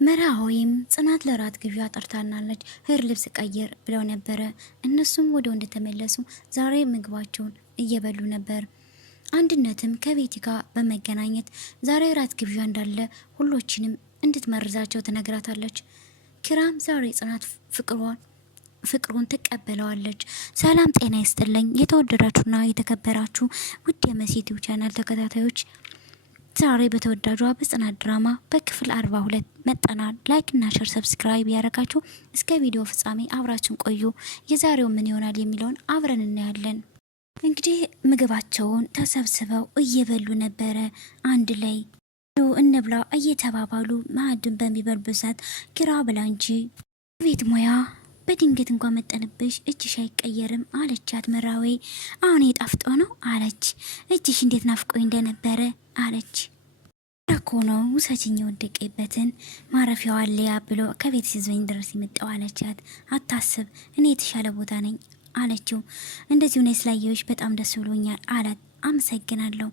መራዊም ጽናት ለራት ግብዣ ጠርታናለች። ህር ልብስ ቀይር ብለው ነበረ። እነሱም ወደ ወንድ ተመለሱ። ዛሬ ምግባቸውን እየበሉ ነበር። አንድነትም ከቤቲ ጋር በመገናኘት ዛሬ ራት ግብዣ እንዳለ ሁሎችንም እንድትመርዛቸው ትነግራታለች። ኪራም ዛሬ ጽናት ፍቅሩን ትቀበለዋለች። ሰላም ጤና ይስጥልኝ የተወደዳችሁና የተከበራችሁ ውድ የመሲቲው ቻናል ተከታታዮች ዛሬ በተወዳጇ በጽናት ድራማ በክፍል 42 መጠናል። ላይክ እና ሼር ሰብስክራይብ ያደረጋችሁ እስከ ቪዲዮ ፍጻሜ አብራችን ቆዩ። የዛሬው ምን ይሆናል የሚለውን አብረን እናያለን። እንግዲህ ምግባቸውን ተሰብስበው እየበሉ ነበረ። አንድ ላይ እንብላ እየተባባሉ ማዕድን በሚበሉበት ሰዓት ኪራ ብላ እንጂ ቤት ሙያ በድንገት እንኳን መጠንብሽ እጅሽ አይቀየርም አለቻት። መራዊ አሁን የጣፍጦ ነው አለች። እጅሽ እንዴት ናፍቆኝ እንደነበረ አለች። ረኮ ነው ውሰጅኝ የወደቀበትን ማረፊያው አለያ ብሎ ከቤት ሲዘኝ ድረስ ይመጣው አለቻት። አታስብ እኔ የተሻለ ቦታ ነኝ አለችው። እንደዚሁ ነው ስላየሁሽ በጣም ደስ ብሎኛል አላት። አመሰግናለሁ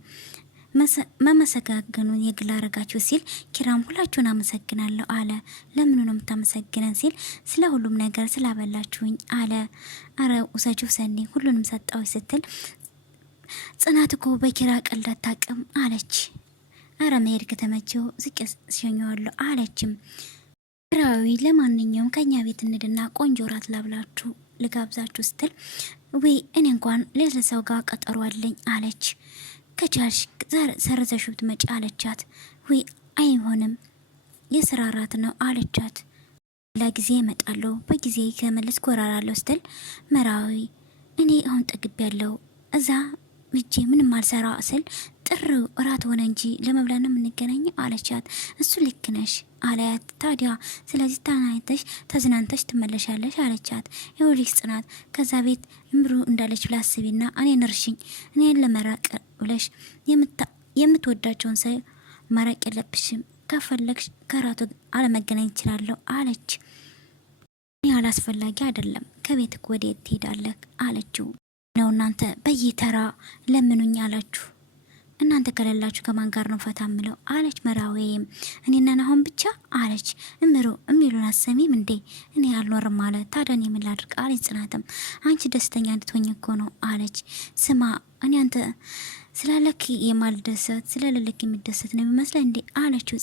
መመሰጋገኑን የግል አረጋችሁ ሲል ኪራም ሁላችሁን አመሰግናለሁ አለ። ለምኑ ነው የምታመሰግነን ሲል ስለ ሁሉም ነገር ስላበላችሁኝ አለ። አረ ውሰጁ ሰኔ ሁሉንም ሰጣው ስትል ጽናት እኮ በኪራ ቀልድ አታውቅም አለች። አረ መሄድ ከተመቸው ዝቅ ሲሸኘዋለሁ አለችም። ኪራዊ ለማንኛውም ከኛ ቤት እንድና ቆንጆ ራት ላብላችሁ ልጋብዛችሁ ስትል ወይ እኔ እንኳን ሌላ ሰው ጋር ቀጠሮ አለኝ አለች። ከቻልሽ ሰረዘሽ ብትመጪ አለቻት። ወይ አይሆንም የስራ ራት ነው አለቻት። ለጊዜ እመጣለሁ በጊዜ ከመለስ ኮራራለሁ ስትል መራዊ እኔ አሁን ጠግብ ያለው እዛ ምጄ ምንም አልሰራ ስል ጥሩ እራት ሆነ እንጂ ለመብላት ነው የምንገናኘው አለቻት። እሱ ልክ ነሽ አለያት። ታዲያ ስለዚህ ታናይተሽ ተዝናንተሽ ትመለሻለሽ አለቻት። ይኸውልሽ ጽናት ከዛ ቤት እምሩ እንዳለች ብላ አስቢና እኔን እርሽኝ። እኔን ለመራቅ ብለሽ የምትወዳቸውን ሰው መራቅ የለብሽም። ከፈለግሽ ከራቱ አለመገናኘት ይችላለሁ አለች። እኔ አላስፈላጊ አይደለም ከቤት ወዴት ትሄዳለህ አለችው። ነው እናንተ በየተራ ለምኑኝ አላችሁ። እናንተ ከሌላችሁ ከማን ጋር ነው ፈታ ምለው አለች። መራዊም እኔና ናሆም ብቻ አለች። እምሩ እሚሉን አሰሚም እንዴ እኔ አልኖርም አለ። ታዲያ እኔ ምን ላድርግ አለች። ጽናትም አንቺ ደስተኛ እንድትሆኝ እኮ ነው አለች። ስማ እኔ አንተ ስላለክ የማልደሰት ስለሌለክ የሚደሰት ነው የሚመስለው እንዴ አለችው።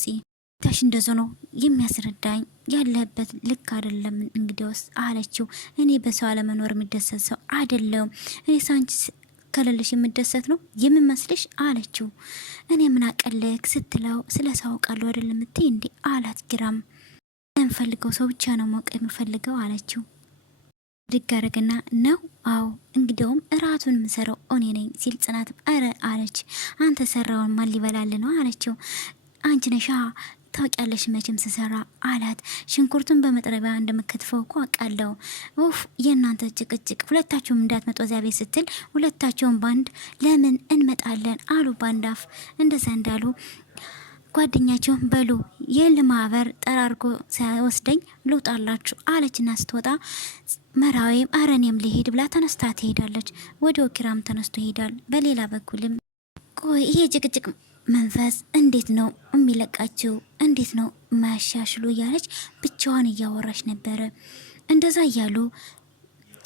ታሽ እንደዞ ነው የሚያስረዳኝ ያለበት ልክ አይደለም እንግዲያውስ አለችው። እኔ በሰው አለመኖር የሚደሰት ሰው አይደለም። እኔ ሳንቺ ከሌለሽ የምደሰት ነው የምመስልሽ አለችው። እኔ ምን አቀለክ ስትለው ስለሳውቃለሁ አይደለም እምትይ እንዴ አላት። ኪራም የምፈልገው ሰው ብቻ ነው ማወቅ የምፈልገው አለችው። ድጋረግና ነው አው እንግዲያውም እራቱን ምሰራው እኔ ነኝ ሲል ጽናት አረ አለች። አንተ ሰራውን ማን ሊበላል ነው አለችው። አንቺ ነሻ ታውቂያለሽ መቼም ስሰራ አላት። ሽንኩርቱን በመጥረቢያ እንደምከትፈው እኮ አውቃለሁ። ኡፍ የእናንተ ጭቅጭቅ ሁለታችሁም እንዳትመጡ እዚያ ቤት ስትል ሁለታቸውን ባንድ ለምን እንመጣለን አሉ ባንዳፍ። እንደዛ እንዳሉ ጓደኛቸው በሉ የልማበር ጠራርጎ ሳይወስደኝ ልውጣላችሁ አለችና ስትወጣ መራዊም አረኔም ልሄድ ብላ ተነስታ ትሄዳለች። ወደ ኪራም ተነስቶ ይሄዳል። በሌላ በኩልም ቆይ ይሄ ጭቅጭቅ መንፈስ እንዴት ነው የሚለቃቸው? እንዴት ነው ማያሻሽሉ? እያለች ብቻዋን እያወራች ነበረ። እንደዛ እያሉ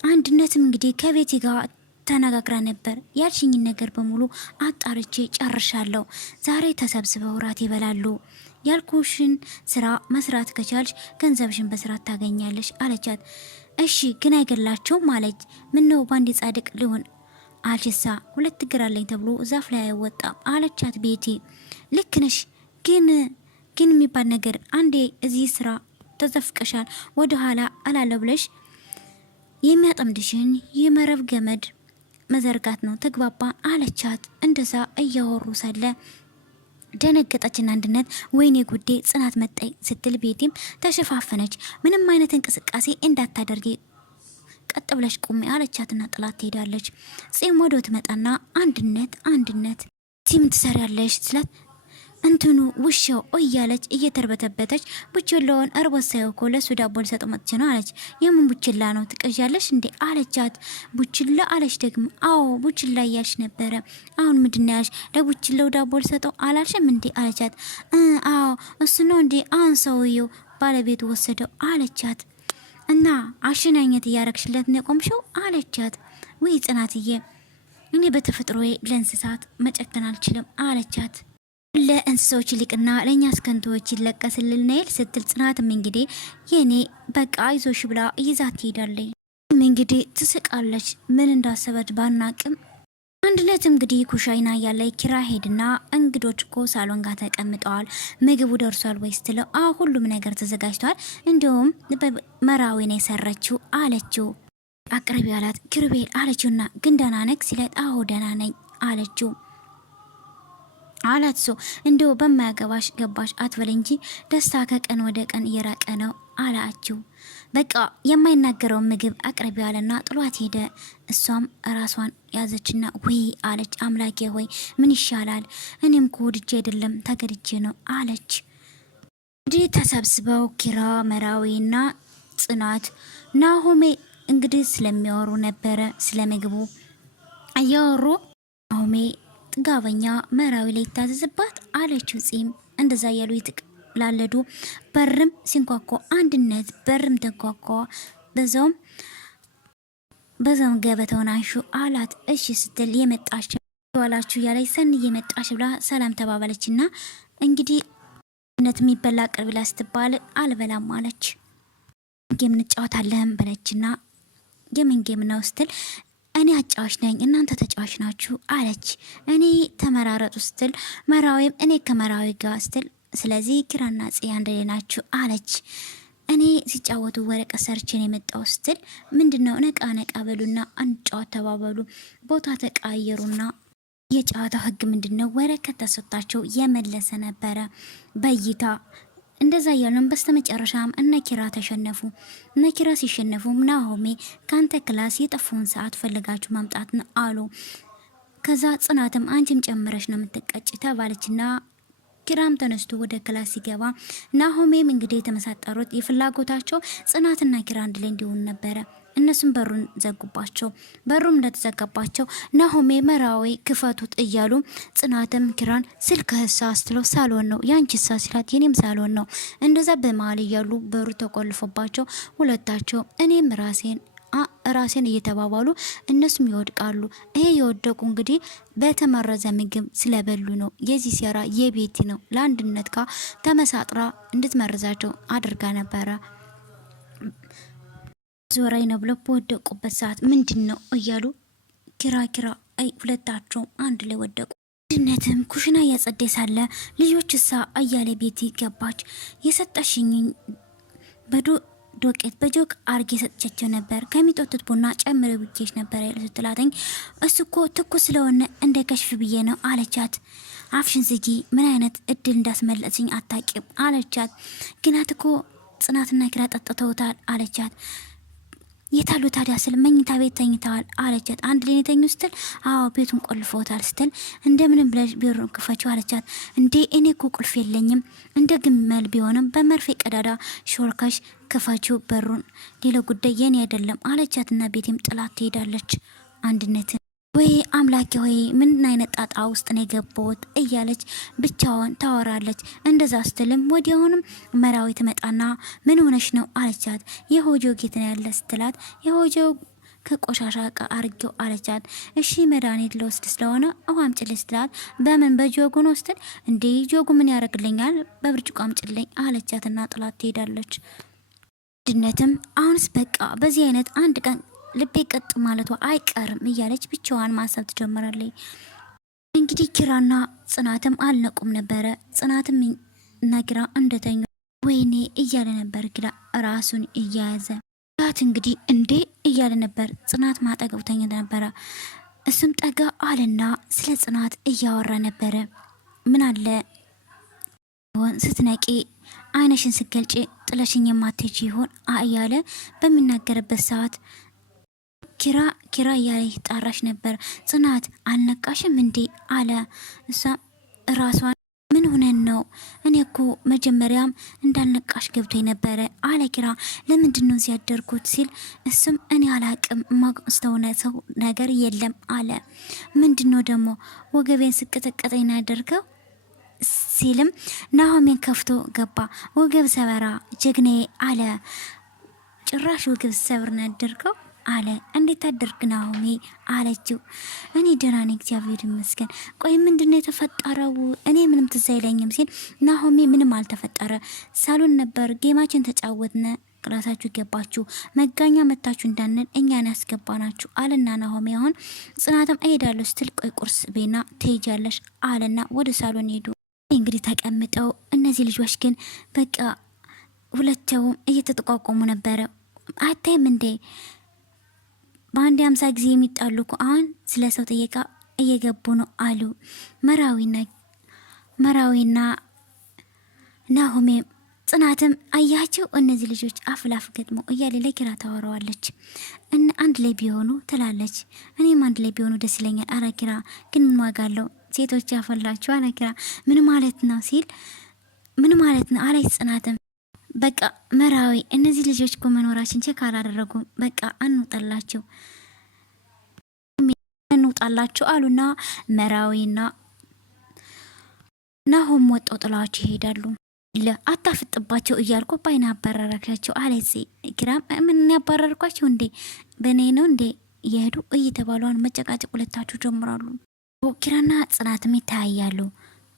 አንድነትም እንግዲህ ከቤቴ ጋር ተነጋግራ ነበር። ያልሽኝን ነገር በሙሉ አጣርቼ ጨርሻለሁ። ዛሬ ተሰብስበው ራት ይበላሉ። ያልኩሽን ስራ መስራት ከቻልሽ ገንዘብሽን በስራት ታገኛለሽ አለቻት። እሺ ግን አይገላቸውም አለች። ምነው ባንዴ ጻድቅ ሊሆን አልሽሳ ሁለት እግር አለኝ ተብሎ ዛፍ ላይ አይወጣም አለቻት። ቤቲ ልክ ነሽ፣ ግን የሚባል ነገር አንዴ እዚህ ስራ ተዘፍቀሻል ወደ ኋላ አላለ ብለሽ የሚያጠምድሽን የመረብ ገመድ መዘርጋት ነው ተግባባ አለቻት። እንደዛ እያወሩ ሳለ ደነገጠችና አንድነት ወይኔ ጉዴ ጽናት መጣይ ስትል ቤቲም ተሸፋፈነች። ምንም አይነት እንቅስቃሴ እንዳታደርጊ ቀጥ ብለሽ ቁሚ አለቻትና ጥላት ትሄዳለች። ጺም ወዶ ትመጣና አንድነት ቲም ትሰሪያለሽ ስላት እንትኑ ውሻው እያለች እየተርበተበተች ቡችላውን እርቦሳዩ እኮ ለሱ ዳቦ ልሰጠው መጥቼ ነው አለች። የምን ቡችላ ነው ትቀዣለሽ እንዴ አለቻት። ቡችላ አለች ደግሞ። አዎ ቡችላ እያልሽ ነበረ። አሁን ምንድን ነው ያልሽ? ለቡችላው ዳቦ ልሰጠው አላልሽም እንዴ አለቻት። አዎ እሱ ነው እንዴ አሁን ሰውየው ባለቤቱ ወሰደው አለቻት። እና አሸናኘት እያረግሽለት ነው የቆምሽው አለቻት። ወይ ጽናትዬ እኔ በተፈጥሮዬ ለእንስሳት መጨከን አልችልም አለቻት። ለእንስሳዎች ይልቅና ለእኛ እስከንቶዎች ይለቀስልን ነይል ስትል ጽናትም እንግዲህ የኔ በቃ አይዞሽ ብላ ይዛት ትሄዳለች። እንግዲህ ትስቃለች። ምን እንዳሰበት ባናቅም አንድ ዕለት እንግዲህ ኩሻይና ያለ ኪራ ሄድና እንግዶች እኮ ሳሎን ጋር ተቀምጠዋል፣ ምግቡ ደርሷል ወይ ስትለው ሁሉም ነገር ተዘጋጅቷል፣ እንዲሁም መራዊ ነው የሰረችው አለችው። አቅርቢ አላት። ኪሩቤል አለችውና ግን ደህና ነህ ሲለት አዎ ደህና ነኝ አለችው። አላት ሰው እንዲሁ በማያገባሽ ገባሽ አትበል እንጂ ደስታ ከቀን ወደ ቀን እየራቀ ነው አላችሁ። በቃ የማይናገረውን ምግብ አቅርቢ ያለና ጥሏት ሄደ። እሷም ራሷን ያዘችና ወይ አለች። አምላኬ ሆይ ምን ይሻላል? እኔም ከወድጄ አይደለም ተገድጄ ነው አለች። እንግዲህ ተሰብስበው ኪራ መራዊና ጽናት ናሆሜ እንግዲህ ስለሚያወሩ ነበረ። ስለ ምግቡ እያወሩ ናሆሜ ጥጋበኛ መራዊ ላይ ታዘዝባት አለችው። ጺም እንደዛ ያሉ ይጥቅላለዱ። በርም ሲንኳኳ አንድነት በርም ተንኳኳ። በዛውም ገበታውን አንሹ አላት። እሺ ስትል የመጣች ዋላችሁ ያላይ ሰን የመጣች ብላ ሰላም ተባባለችና እንግዲህ ነት የሚበላ ቅርብ ብላ ስትባል አልበላም አለች። ጌም እንጫወታለን በለችና የምን ጌም ነው ስትል እኔ አጫዋች ነኝ እናንተ ተጫዋች ናችሁ አለች። እኔ ተመራረጡ ስትል መራዊም እኔ ከመራዊ ጋር ስትል ስለዚህ ኪራና ጽያ አንድ ላይ ናችሁ አለች። እኔ ሲጫወቱ ወረቀት ሰርችን የመጣው ስትል ምንድነው ነቃ ነቃ በሉና አንጫወት ተባበሉ። ቦታ ተቃየሩና የጨዋታው ህግ ምንድነው? ወረቀት ተሰጣቸው የመለሰ ነበረ በእይታ እንደዛ ያሉን። በስተመጨረሻም እነ ኪራ ተሸነፉ። እነ ኪራ ሲሸነፉ ናሆሜ ካንተ ክላስ የጠፋውን ሰዓት ፈልጋችሁ ማምጣት ነው አሉ። ከዛ ጽናትም አንቺም ጨምረሽ ነው የምትቀጭ ተባለችና ኪራም ተነስቶ ወደ ክላስ ሲገባ ናሆሜም እንግዲህ የተመሳጠሩት የፍላጎታቸው ጽናትና ኪራ አንድ ላይ እንዲሆኑ ነበረ። እነሱም በሩን ዘጉባቸው። በሩም እንደተዘጋባቸው ናሆሜ መራዊ ክፈቱት እያሉ ጽናትም ኪራን ስልክህሳ ስትለው ሳሎን ነው ያንቺሳ ሲላት የኔም ሳሎን ነው። እንደዛ በመሀል እያሉ በሩ ተቆልፎባቸው ሁለታቸው እኔም ራሴን እየተባባሉ እነሱም ይወድቃሉ። ይሄ የወደቁ እንግዲህ በተመረዘ ምግብ ስለበሉ ነው። የዚህ ሴራ የቤቲ ነው። ለአንድነት ጋር ተመሳጥራ እንድትመርዛቸው አድርጋ ነበረ። ዞራይ ነው ብለው በወደቁበት ሰዓት ምንድን ነው እያሉ ኪራ ሁለታቸውም አንድ ላይ ወደቁ። ድነትም ኩሽና እያጸደ ሳለ ልጆች እሳ እያለ ቤቲ ገባች። የሰጠሽኝ ዶቄት በጆክ አርጌ ሰጥቻቸው ነበር ከሚጦቱት ቡና ጨምረ ብኬሽ ነበር ያለ ስትላተኝ እሱ እኮ ትኩስ ስለሆነ እንደ ከሽፍ ብዬ ነው አለቻት። አፍሽን ዝጊ፣ ምን አይነት እድል እንዳስመለጥሽኝ አታቂም አለቻት። ግናት እኮ ጽናትና ኪራ ጠጥተውታል አለቻት። የታሉ ታዲያ ስል መኝታ ቤት ተኝተዋል አለቻት። አንድ ላይ ተኙ ስትል አዎ ቤቱን ቆልፈውታል ስትል እንደምንም ብለሽ ቢሩን ክፈችው አለቻት። እንዴ እኔ እኮ ቁልፍ የለኝም እንደ ግመል ቢሆንም በመርፌ ቀዳዳ ሾልካሽ ክፈችው በሩን፣ ሌላ ጉዳይ የኔ አይደለም አለቻትና ቤቴም ጥላት ትሄዳለች። አንድነትን ወይ አምላኬ ሆይ ምን አይነት ጣጣ ውስጥ ነው የገባሁት እያለች ብቻዋን ታወራለች። እንደዛ ስትልም ወዲያውንም መራዊ ትመጣና ምን ሆነሽ ነው አለቻት። የሆጆ ጌት ነው ያለ ስትላት የሆጆ ከቆሻሻ እቃ አርጌው አለቻት። እሺ መድኃኒት ልወስድ ስለሆነ ውሃ አምጪልኝ ስትላት በምን በጆጉ ነው ስትል እንዴ ጆጉ ምን ያደርግልኛል በብርጭቆ አምጪልኝ አለቻትና ጥላት ትሄዳለች። ድነትም አሁንስ በቃ በዚህ አይነት አንድ ቀን ልቤ ቀጥ ማለቷ አይቀርም እያለች ብቻዋን ማሰብ ትጀምራለች። እንግዲህ ኪራና ጽናትም አልነቁም ነበረ። ጽናትም እና ኪራ እንደተኙ ወይኔ እያለ ነበር ኪራ ራሱን እያያዘ ታት እንግዲህ እንዴ እያለ ነበር። ጽናት ማጠገቡ ተኝታ ነበረ። እሱም ጠጋ አለና ስለ ጽናት እያወራ ነበረ። ምን አለ ስትነቂ አይነሽን ስገልጪ ጥለሽኝ የማትሄጂ ይሆን እያለ በሚናገርበት ሰዓት ኪራ እያለ ጣራሽ ነበር። ጽናት አልነቃሽም እንዴ አለ። እሷ ራሷን ምን ሆነን ነው? እኔ እኮ መጀመሪያም እንዳልነቃሽ ገብቶኝ ነበረ አለ ኪራ። ለምንድነው እዚህ ያደርኩት ሲል እሱም እኔ አላቅም ማስተውነ ሰው ነገር የለም አለ። ምንድነው ደግሞ ወገቤን ስቅጥቅጠኝ ያደርገው ሲልም ናሆሜን ከፍቶ ገባ። ወገብ ሰበራ ጀግናዬ አለ። ጭራሽ ወገብ ሰብር ያደርገው አለ። እንዴት አደርግ ናሆሜ አለችው። እኔ ደህና ነኝ እግዚአብሔር ይመስገን። ቆይ ምንድነው የተፈጠረው? እኔ ምንም ትዝ አይለኝም ሲል ናሆሜ ምንም አልተፈጠረ፣ ሳሎን ነበር ጌማችን ተጫወትነ፣ ክላሳችሁ ገባችሁ፣ መጋኛ መታችሁ እንዳንል እኛን ያስገባናችሁ አለና ናሆሜ አሁን ጽናትም እሄዳለሁ ስትል ቆይ ቁርስ ቤና ትሄጃለሽ አለና ወደ ሳሎን ሄዱ። እንግዲህ ተቀምጠው እነዚህ ልጆች ግን በቃ ሁለተውም እየተጠቋቆሙ ነበረ። አታይም እንዴ በአንድ 50 ጊዜ የሚጣሉ እኮ አሁን ስለ ሰው ጥየቃ እየገቡ ነው አሉ መራዊና ናሆሜ። ጽናትም አያቸው እነዚህ ልጆች አፍላፍ ገጥመው እያለ ለኪራ ታወራዋለች። እና አንድ ላይ ቢሆኑ ትላለች። እኔም አንድ ላይ ቢሆኑ ደስ ይለኛል። አረ ኪራ ግን ምን ዋጋ አለው ሴቶች ያፈላችሁ አለ ኪራ። ምን ማለት ነው ሲል ምን ማለት ነው አለች ጽናትም። በቃ መራዊ እነዚህ ልጆች እኮ መኖራችን ቼክ አላደረጉም። በቃ እንውጣላቸው አሉና መራዊና ናሆም ወጣው ጥላቸው ይሄዳሉ። አታፍጥባቸው እያልኩ ባይና አባረረካቸው አለች ኪራም። ምን ያባረርኳቸው እንዴ በኔ ነው እንዴ እየሄዱ እየተባሏን መጨቃጨቅ ሁለታቸው ጀምራሉ። ኪራና ጽናትም ይተያያሉ።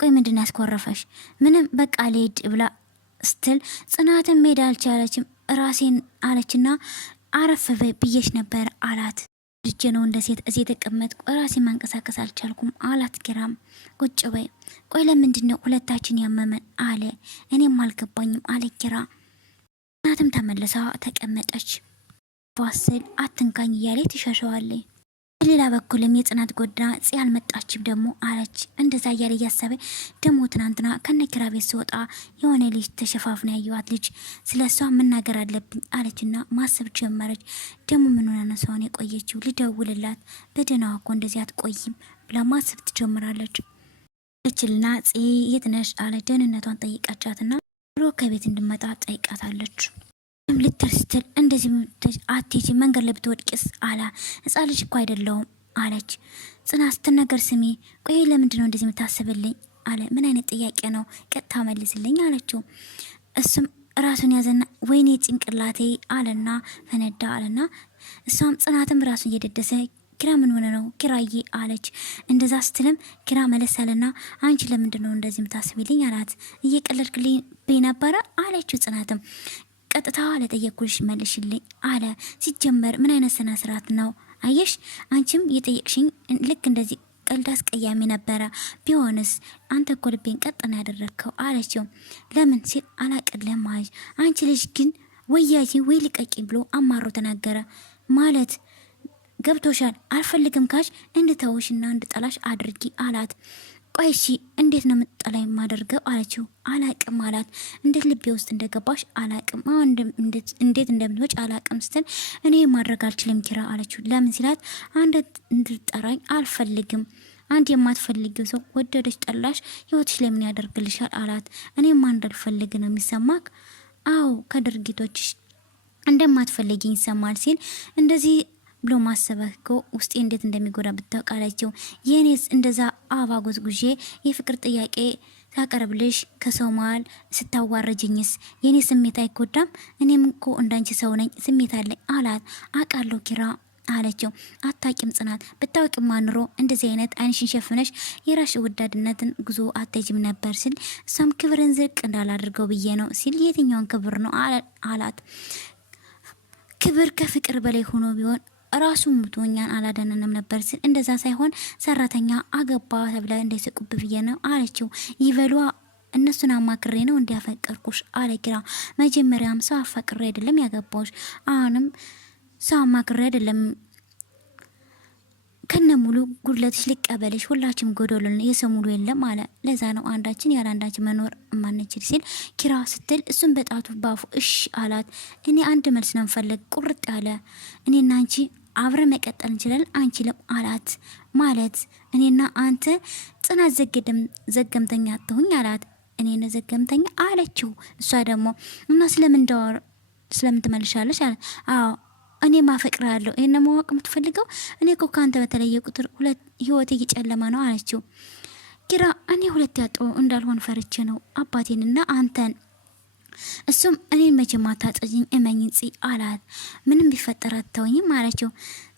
ቆይ ምንድን ያስኮረፈሽ? ምንም በቃ ልሄድ ብላ ስትል ጽናትን ሜዳ አልቻለችም። ራሴን አለችና አረፍ በይ ብዬሽ ነበር አላት። ልጄ ነው እንደ ሴት እዚህ የተቀመጥኩ ራሴ ማንቀሳቀስ አልቻልኩም አላት ኪራም። ቁጭ በይ ቆይ ለምንድን ነው ሁለታችን ያመመን አለ። እኔም አልገባኝም አለ ኪራ። ጽናትም ተመልሳ ተቀመጠች። ፋስል አትንካኝ እያለ ትሸሸዋለች። በሌላ በኩልም የጽናት ጎዳና ጽ አልመጣችም ደግሞ አለች። እንደዛ እያለ እያሰበ ደግሞ ትናንትና ከነኪራ ቤት ስወጣ የሆነ ልጅ ተሸፋፍና ያየዋት ልጅ ስለ እሷ መናገር አለብኝ አለችና ማሰብ ጀመረች። ደግሞ ምን ሆነ ነው ሰውን የቆየችው? ልደውልላት፣ በደህና እኮ እንደዚህ አትቆይም ብላ ማሰብ ትጀምራለች። ልችልና ጽ የት ነሽ አለ። ደህንነቷን ጠይቃቻትና ብሎ ከቤት እንድመጣ ጠይቃታለች። ልትደርስ ስትል እንደዚህ አትሄጂ መንገድ ላይ ብትወድቅስ አላ። ህፃን ልጅ እኮ አይደለሁም አለች ጽናት ስትናገር። ስሚ ቆይ ለምንድን ነው እንደዚህ የምታስብልኝ አለ። ምን አይነት ጥያቄ ነው? ቀጥታ መልስልኝ አለችው። እሱም ራሱን ያዘና ወይኔ ጭንቅላቴ አለና ፈነዳ አለና እሷም ጽናትም ራሱን እየደደሰ ኪራ ምን ሆነ ነው ኪራዬ አለች። እንደዛ ስትልም ኪራ መለሳለና አንቺ ለምንድን ነው እንደዚህ የምታስብልኝ አላት። እየቀለድክልኝ ነበረ አለችው ጽናትም። ቀጥታ ለጠየቅኩሽ መልሽልኝ አለ። ሲጀመር ምን አይነት ስነ ስርዓት ነው? አየሽ አንቺም የጠየቅሽኝ ልክ እንደዚህ ቀልድ አስቀያሚ ነበረ። ቢሆንስ አንተ እኮ ልቤን ቀጥና ያደረግከው አለችው። ለምን ሲል አላቀለም አለች። አንቺ ልጅ ግን ወያጂ ወይ ልቀቂ ብሎ አማሮ ተናገረ። ማለት ገብቶሻል? አልፈልግም ካሽ እንድተውሽና እንድጠላሽ አድርጊ አላት። ቆይ እሺ እንዴት ነው የምትጠላኝ የማደርገው አለችው። አላቅም አላት። እንዴት ልቤ ውስጥ እንደገባሽ አላቅም፣ እንዴት እንደምትወጭ አላቅም ስትል እኔ ማድረግ አልችልም ኪራ አለችው። ለምን ሲላት አንድ እንድጠራኝ አልፈልግም። አንድ የማትፈልጊው ሰው ወደደች ጠላሽ ህይወትሽ ለምን ያደርግልሻል አላት። እኔም እንዳልፈልግ ነው የሚሰማክ? አዎ ከድርጊቶችሽ እንደማትፈልጊኝ ይሰማል ሲል እንደዚህ ብሎ ማሰበኮ ውስጤ እንዴት እንደሚጎዳ ብታውቅ አለችው። የኔስ እንደዛ አባጎት ጉዤ የፍቅር ጥያቄ ታቀርብልሽ ከሰው መሃል ስታዋረጅኝስ የኔ ስሜት አይጎዳም? እኔም እኮ እንዳንቺ ሰው ነኝ፣ ስሜት አለኝ አላት። አውቃለሁ ኪራ አለችው። አታቂም ጽናት፣ ብታውቂማ ኑሮ እንደዚህ አይነት አይንሽን ሸፍነሽ የራሽ ወዳድነትን ጉዞ አትሄጂም ነበር ሲል እሷም ክብርን ዝቅ እንዳላደርገው ብዬ ነው ሲል የትኛውን ክብር ነው አላት። ክብር ከፍቅር በላይ ሆኖ ቢሆን ራሱ ሙቶኛን አላደነንም ነበር ሲል እንደዛ ሳይሆን ሰራተኛ አገባ ተብላ እንደሰቁብ ብዬ ነው አለችው። ይበሏ እነሱን አማክሬ ነው እንዲያፈቀርኩሽ አለ ኪራ። መጀመሪያም ሰው አፈቅሬ አይደለም ያገባውሽ፣ አሁንም ሰው አማክሬ አይደለም ከነ ሙሉ ጉድለትሽ ልቀበልሽ። ሁላችንም ጎዶሎን የሰው ሙሉ የለም አለ። ለዛ ነው አንዳችን ያለ አንዳችን መኖር ማንችል ሲል ኪራ ስትል እሱን በጣቱ ባፉ እሺ አላት። እኔ አንድ መልስ ነው የምፈልግ ቁርጥ ያለ። እኔና አንቺ አብረ መቀጠል እንችላለን አንችልም አላት። ማለት እኔና አንተ ጽናት ዘገምተኛ አትሁኝ አላት። እኔ ነው ዘገምተኛ አለችው። እሷ ደግሞ እና ስለምን ትመልሻለሽ አለ። አዎ እኔ ማፈቅራለሁ። ይሄን ማወቅ የምትፈልገው እኔ እኮ ካንተ በተለየ ቁጥር ህይወቴ እየጨለማ ነው አለችው። ኪራ እኔ ሁለት ያጣው እንዳልሆን ፈርቼ ነው አባቴንና አንተን። እሱም እኔን መቼም አታጭኝ እመኝኝ ጽ አላት። ምንም ቢፈጠር አትተውኝም አለችው።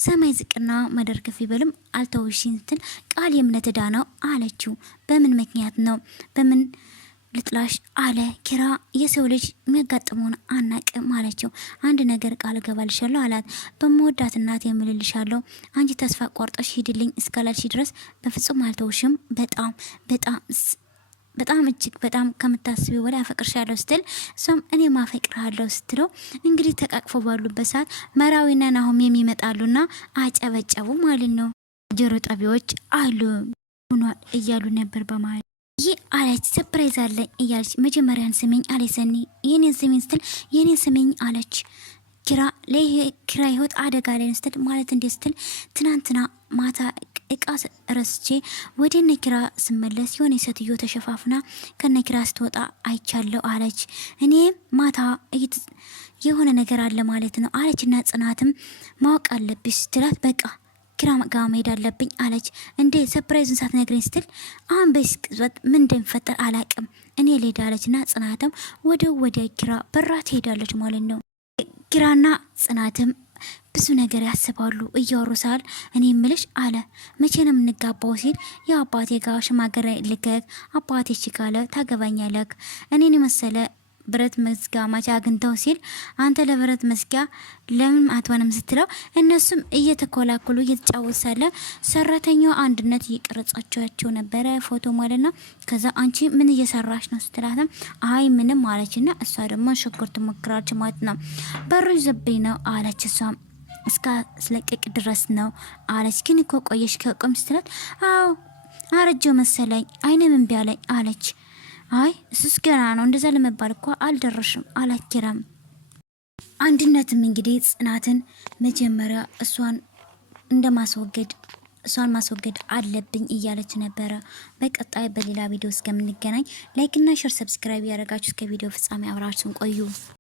ሰማይ ዝቅና መደር ከፍ ይበልም አልተውሽኝ ስትል ቃል የእምነት ዕዳ ነው አለችው። በምን ምክንያት ነው በምን ልጥላሽ አለ ኪራ። የሰው ልጅ የሚያጋጥመውን አናቅም አለችው። አንድ ነገር ቃል ገባልሻለሁ አላት። በመወዳት እናት የምልልሻለሁ አንቺ ተስፋ ቆርጠሽ ሂድልኝ እስካላልሽ ድረስ በፍጹም አልተውሽም። በጣም በጣም በጣም እጅግ በጣም ከምታስቢው በላይ አፈቅርሻለሁ ስትል እሷም እኔ ማፈቅርሃለሁ ስትለው እንግዲህ ተቃቅፎ ባሉበት ሰዓት መራዊና ናሆም የሚመጣሉና አጨበጨቡ ማለት ነው። ጆሮ ጠቢዎች አሉ ሆኗል እያሉ ነበር በማለት ይህ አለች። ሰርፕራይዝ አለኝ እያለች መጀመሪያን ስሜኝ አለች ሰኒ። የኔን ስሜኝ ስትል የኔን ስሜኝ አለች። ኪራ ህይወት አደጋ ላይ ስትል ማለት እንዴት ስትል ትናንትና ማታ እቃ ረስቼ ወደ ነኪራ ስመለስ የሆነ ሴትዮ ተሸፋፍና ከነኪራ ስትወጣ አይቻለሁ አለች። እኔ ማታ የሆነ ነገር አለ ማለት ነው አለችና ጽናትም ማወቅ አለብሽ ስትላት በቃ ኪራ ጋር መሄድ አለብኝ አለች። እንዴ ሰርፕራይዙን ሳትነግረኝ ስትል አሁን በስቅጽበት ምን እንደሚፈጠር አላቅም እኔ ልሄድ አለችና ጽናትም ወደ ኪራ በራ ትሄዳለች ማለት ነው። ኪራና ጽናትም ብዙ ነገር ያስባሉ እያወሩ ሳል እኔ ምልሽ አለ መቼ ነው የምንጋባው ሲል የአባቴ ጋር ሽማግሌ ልከክ አባቴ ችካለ ታገባኛለክ እኔን መሰለ ብረት መዝጊያ ማቻ አግኝተው ሲል አንተ ለብረት መዝጊያ ለምን አትሆንም ስትለው እነሱም እየተኮላኮሉ እየተጫወቱ ሳለ ሰራተኛው አንድነት እየቀረጻቸው ነበረ ፎቶ ማለት ነው። ከዛ አንቺ ምን እየሰራሽ ነው ስትላትም አይ ምንም አለችና እሷ ደግሞ ሽንኩርት ትሞክራለች ማለት ነው። በሩ ዘብኝ ነው አለች። እሷም እስከ ስለቀቅ ድረስ ነው አለች። ግን እኮ ቆየሽ ከቆም ስትላት አዎ አረጀው መሰለኝ አይኔ ምን ቢያለኝ አለች። አይ እሱስ ገና ነው እንደዛ ለመባል እኮ አልደረሽም አላት ኪራም። አንድነትም እንግዲህ ጽናትን መጀመሪያ እሷን ማስወገድ አለብኝ እያለች ነበረ። በቀጣይ በሌላ ቪዲዮ እስከምንገናኝ ላይክ እና ሼር ሰብስክራይብ ያደረጋችሁ እስከ ቪዲዮ ፍጻሜ አብራችሁን ቆዩ።